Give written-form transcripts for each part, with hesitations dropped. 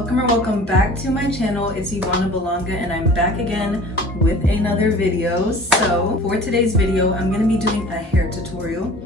Welcome back to my channel. It's YvannaB and I'm back again with another video. So for today's video, I'm going to be doing a hair tutorial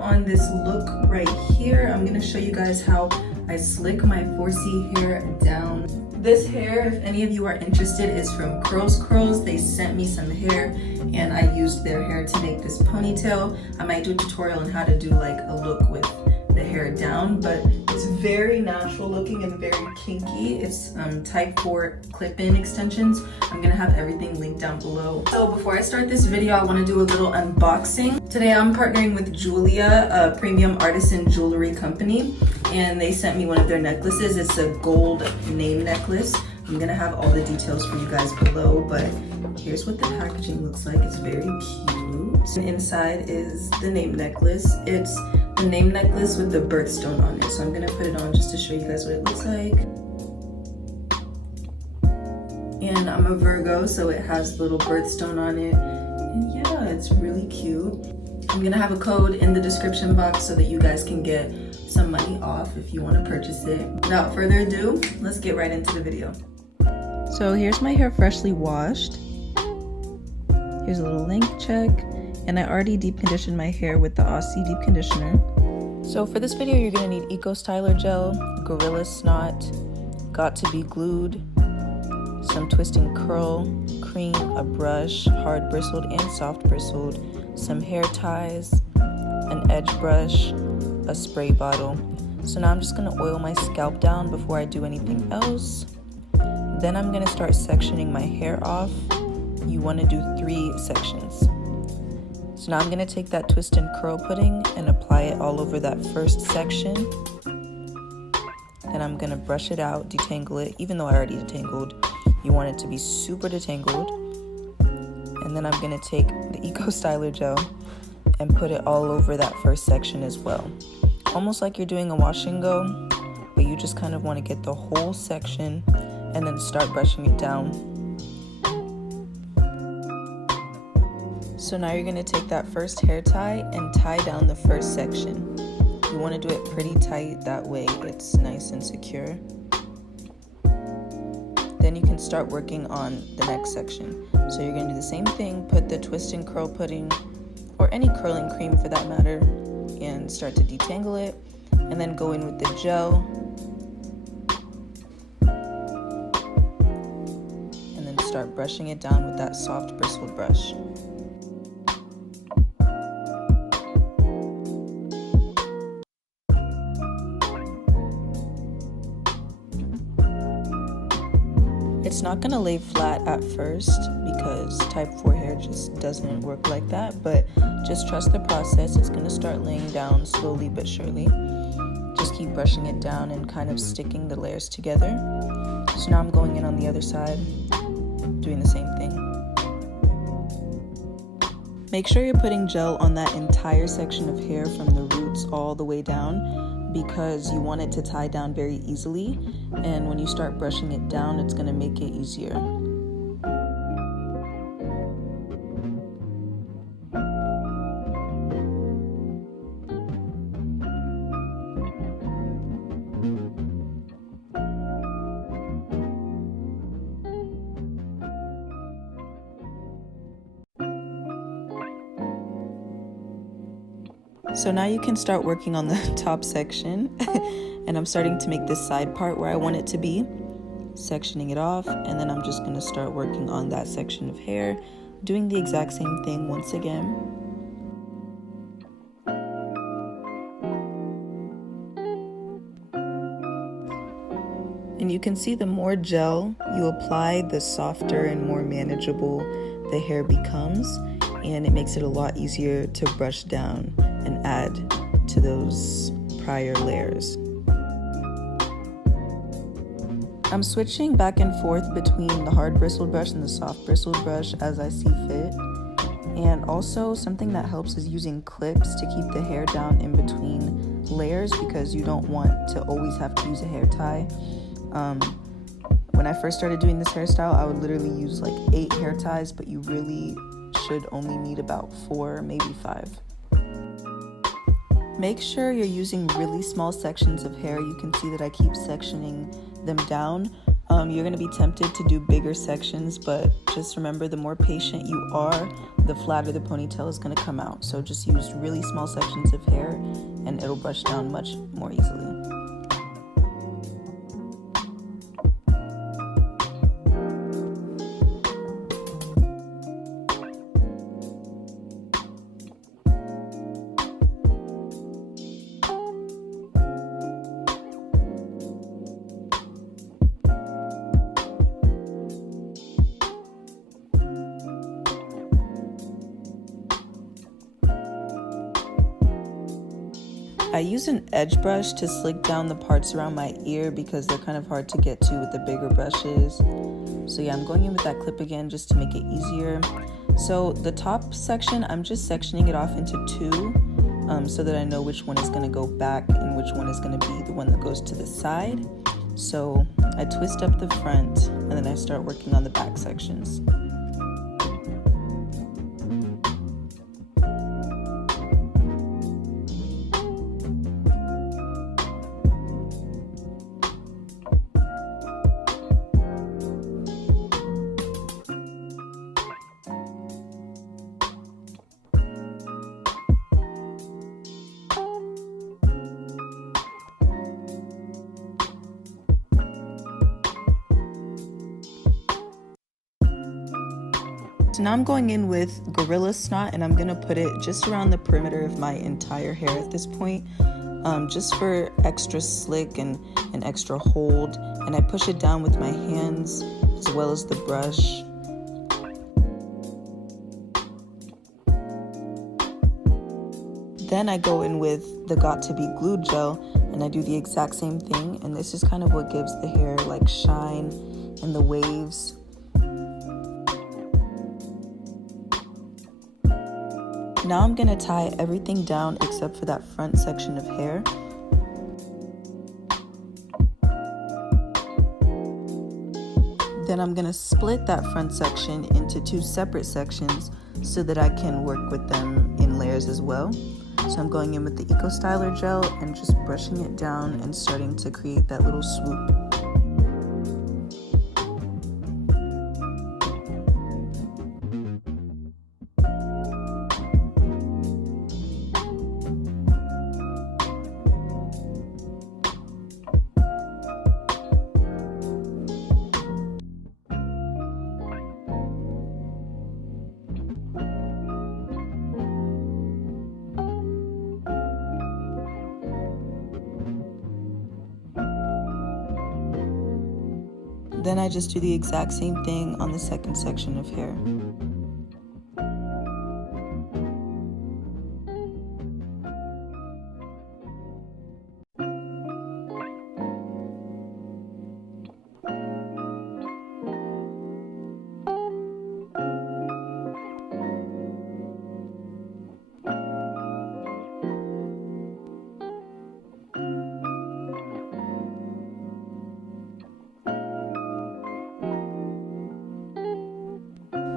on this look right here. I'm going to show you guys how I slick my 4C hair down. This hair, if any of you are interested, is from Curls Curls. They sent me some hair and I used their hair to make this ponytail. I might do a tutorial on how to do like a look with the hair down, but it's very natural looking and very kinky. It's type 4 clip-in extensions. I'm gonna have everything linked down below. So before I start this video, I want to do a little unboxing. Today I'm partnering with Jeulia, a premium artisan jewelry company, and they sent me one of their necklaces. It's a gold name necklace. I'm gonna have all the details for you guys below, but here's what the packaging looks like. It's very cute. And inside is the name necklace. It's the name necklace with the birthstone on it. So I'm gonna put it on just to show you guys what it looks like. And I'm a Virgo, so it has the little birthstone on it. And yeah, it's really cute. I'm gonna have a code in the description box so that you guys can get some money off if you want to purchase it. Without further ado, let's get right into the video. So here's my hair freshly washed. Here's a little length check. And I already deep conditioned my hair with the Aussie deep conditioner. So for this video, you're gonna need Eco Styler gel, Gorilla Snot, Got to Be Glued, some twist and curl, cream, a brush, hard bristled and soft bristled, some hair ties, an edge brush, a spray bottle. So now I'm just gonna oil my scalp down before I do anything else. Then I'm gonna start sectioning my hair off. You wanna do 3 sections. So now I'm gonna take that twist and curl pudding and apply it all over that first section. Then I'm gonna brush it out, detangle it, even though I already detangled. You want it to be super detangled. And then I'm gonna take the Eco Styler gel and put it all over that first section as well. Almost like you're doing a wash and go, but you just kind of wanna get the whole section and then start brushing it down. So now you're gonna take that first hair tie and tie down the first section. You wanna do it pretty tight, that way it's nice and secure. Then you can start working on the next section. So you're gonna do the same thing, put the twist and curl pudding, or any curling cream for that matter, and start to detangle it, and then go in with the gel, and then start brushing it down with that soft bristled brush. It's not gonna lay flat at first because type 4 hair just doesn't work like that, but just trust the process. It's gonna start laying down slowly but surely. Just keep brushing it down and kind of sticking the layers together. So now I'm going in on the other side, doing the same thing. Make sure you're putting gel on that entire section of hair from the roots all the way down, because you want it to tie down very easily, and when you start brushing it down, it's going to make it easier. So now you can start working on the top section, and I'm starting to make this side part where I want it to be, sectioning it off, and then I'm just going to start working on that section of hair, doing the exact same thing once again. And you can see the more gel you apply, the softer and more manageable the hair becomes, and it makes it a lot easier to brush down and add to those prior layers. I'm switching back and forth between the hard bristled brush and the soft bristled brush as I see fit. And also something that helps is using clips to keep the hair down in between layers, because you don't want to always have to use a hair tie. When I first started doing this hairstyle, I would literally use like 8 hair ties, but you really should only need about 4, maybe 5. Make sure you're using really small sections of hair. You can see that I keep sectioning them down. You're going to be tempted to do bigger sections, but just remember, the more patient you are, the flatter the ponytail is going to come out. So just use really small sections of hair and it'll brush down much more easily. I use an edge brush to slick down the parts around my ear because they're kind of hard to get to with the bigger brushes. So yeah, I'm going in with that clip again just to make it easier. So the top section, I'm just sectioning it off into two so that I know which one is going to go back and which one is going to be the one that goes to the side. So I twist up the front and then I start working on the back sections. So now I'm going in with Gorilla Snot and I'm going to put it just around the perimeter of my entire hair at this point, just for extra slick and an extra hold. And I push it down with my hands as well as the brush. Then I go in with the Got To Be Glued gel and I do the exact same thing, and this is kind of what gives the hair like shine and the waves. Now I'm gonna tie everything down except for that front section of hair. Then I'm gonna split that front section into two separate sections so that I can work with them in layers as well. So I'm going in with the Eco Styler gel and just brushing it down and starting to create that little swoop. Then I just do the exact same thing on the second section of hair.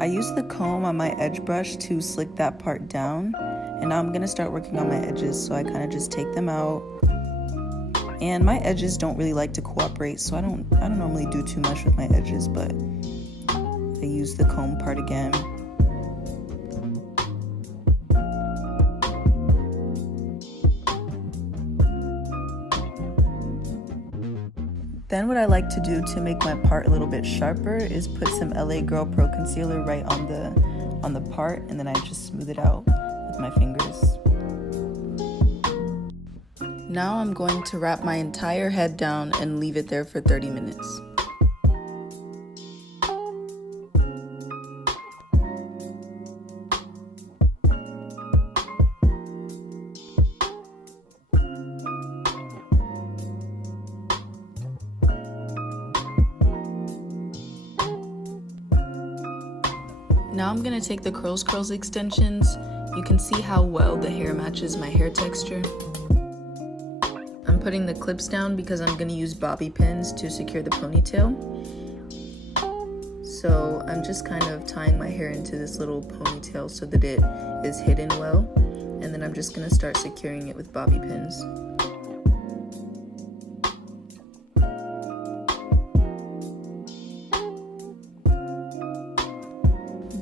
I use the comb on my edge brush to slick that part down, and now I'm going to start working on my edges, so I kind of just take them out. And my edges don't really like to cooperate, so I don't normally do too much with my edges, but I use the comb part again. Then what I like to do to make my part a little bit sharper is put some LA Girl Pro Concealer right on the part, and then I just smooth it out with my fingers. Now I'm going to wrap my entire head down and leave it there for 30 minutes. Now I'm going to take the Curls Curls extensions. You can see how well the hair matches my hair texture. I'm putting the clips down because I'm going to use bobby pins to secure the ponytail. So I'm just kind of tying my hair into this little ponytail so that it is hidden well. And then I'm just going to start securing it with bobby pins.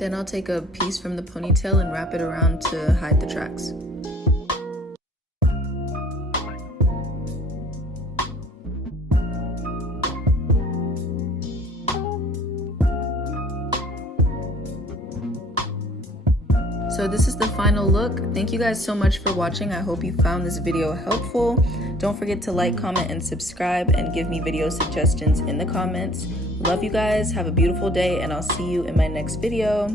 Then I'll take a piece from the ponytail and wrap it around to hide the tracks. So this is the final look. Thank you guys so much for watching. I hope you found this video helpful. Don't forget to like, comment, and subscribe, and give me video suggestions in the comments. Love you guys. Have a beautiful day, and I'll see you in my next video.